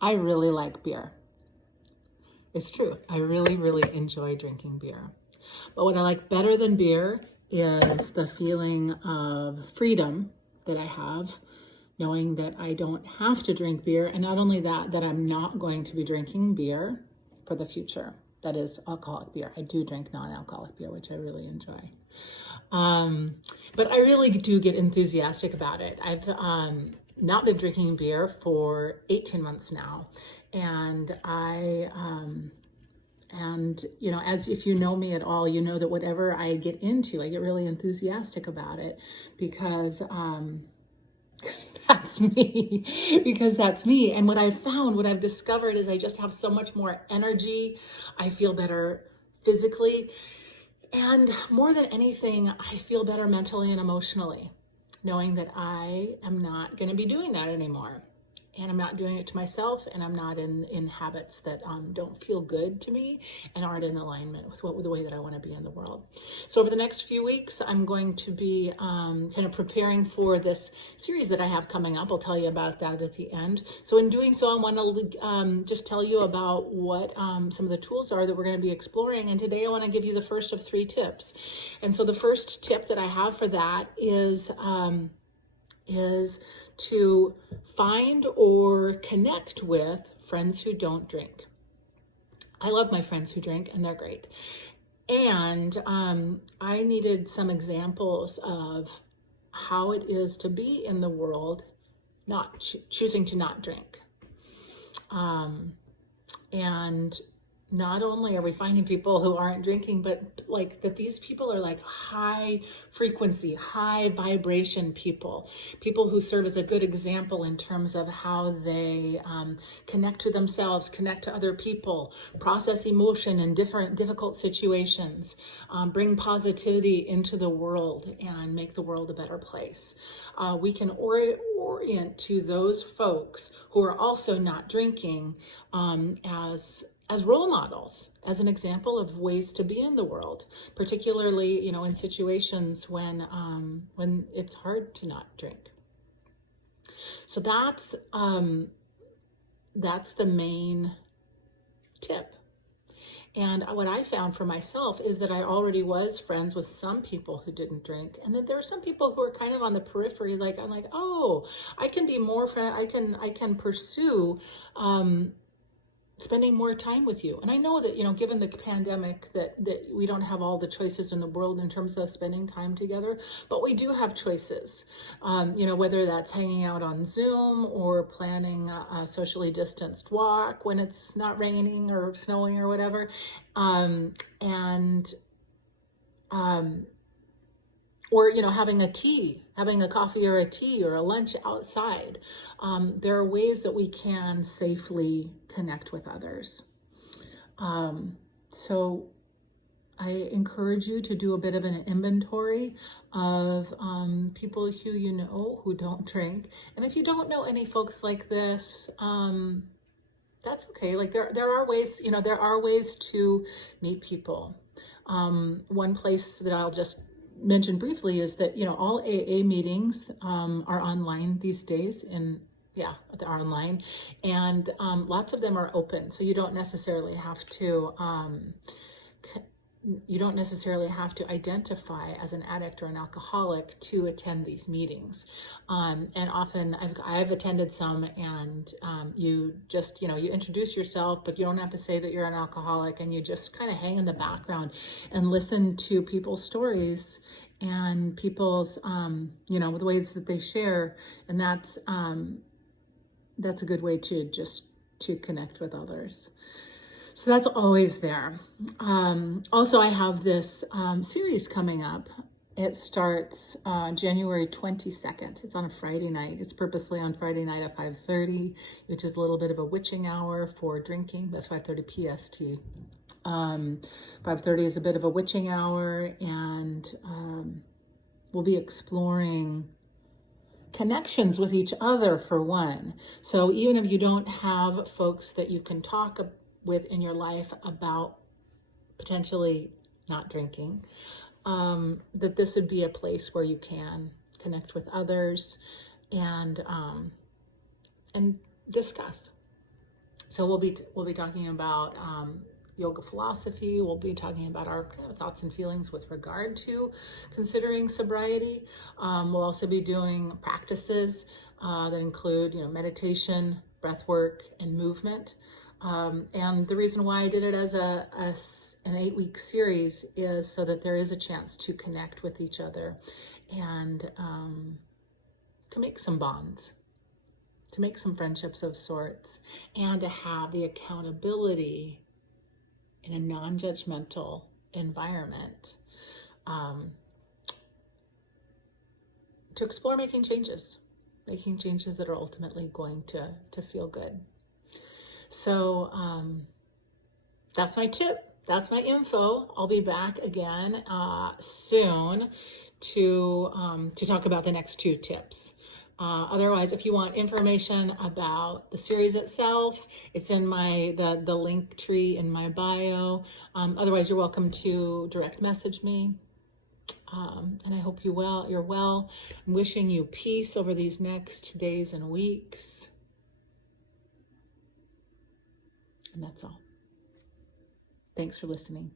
I really like beer. It's true. I really, really enjoy drinking beer. But what I like better than beer is the feeling of freedom that I have, knowing that I don't have to drink beer. And not only that, that I'm not going to be drinking beer for the future. That is alcoholic beer. I do drink non-alcoholic beer, which I really enjoy. But I really do get enthusiastic about it. I've not been drinking beer for 18 months now. And as if you know me at all, you know that whatever I get into, I get really enthusiastic about it because that's me. Because that's me. And what I've found, what I've discovered is I just have so much more energy. I feel better physically. And more than anything, I feel better mentally and emotionally, knowing that I am not going to be doing that anymore. And I'm not doing it to myself, and I'm not in habits that don't feel good to me and aren't in alignment with the way that I want to be in the world. So over the next few weeks, I'm going to be kind of preparing for this series that I have coming up. I'll tell you about that at the end. So in doing so, I want to just tell you about what some of the tools are that we're going to be exploring. And today I want to give you the first of 3 tips. And so the first tip that I have for that is to find or connect with friends who don't drink. I love my friends who drink, and they're great. And I needed some examples of how it is to be in the world not choosing to not drink. And not only are we finding people who aren't drinking, but like that these people are like high frequency, high vibration people who serve as a good example in terms of how they connect to themselves, connect to other people, process emotion in difficult situations, bring positivity into the world and make the world a better place. We can orient to those folks who are also not drinking as role models, as an example of ways to be in the world, particularly, in situations when it's hard to not drink. So that's the main tip. And what I found for myself is that I already was friends with some people who didn't drink, and that there are some people who are kind of on the periphery. Like I'm like, oh, I can be more friend. I can pursue spending more time with you. And I know that, given the pandemic, that we don't have all the choices in the world in terms of spending time together, but we do have choices, whether that's hanging out on Zoom or planning a socially distanced walk when it's not raining or snowing or whatever. Or having a coffee or a tea or a lunch outside. There are ways that we can safely connect with others. So I encourage you to do a bit of an inventory of people who don't drink. And if you don't know any folks like this, that's okay. Like there are ways, there are ways to meet people. One place that I'll just mention briefly is that, all AA meetings are online these days, they're online, and lots of them are open. So you don't necessarily have to identify as an addict or an alcoholic to attend these meetings. And often I've attended some, and you just, you introduce yourself, but you don't have to say that you're an alcoholic, and you just kind of hang in the background and listen to people's stories and people's, the ways that they share. And that's a good way to connect with others. So that's always there. Also, I have this series coming up. It starts January 22nd. It's on a Friday night. It's purposely on Friday night at 5:30, which is a little bit of a witching hour for drinking. That's 5:30 PST. 5:30 is a bit of a witching hour, and we'll be exploring connections with each other for one. So even if you don't have folks that you can talk with in your life about potentially not drinking, that this would be a place where you can connect with others and discuss. So we'll be talking about yoga philosophy. We'll be talking about our kind of thoughts and feelings with regard to considering sobriety. We'll also be doing practices that include, meditation, breath work, and movement. And the reason why I did it as an 8-week series is so that there is a chance to connect with each other and to make some bonds, to make some friendships of sorts, and to have the accountability in a non-judgmental environment to explore making changes that are ultimately going to feel good. So that's my tip. That's my info. I'll be back again soon to talk about the next 2 tips. Otherwise, if you want information about the series itself, it's in the link tree in my bio. Otherwise, you're welcome to direct message me. And I hope you're well. I'm wishing you peace over these next days and weeks. And that's all. Thanks for listening.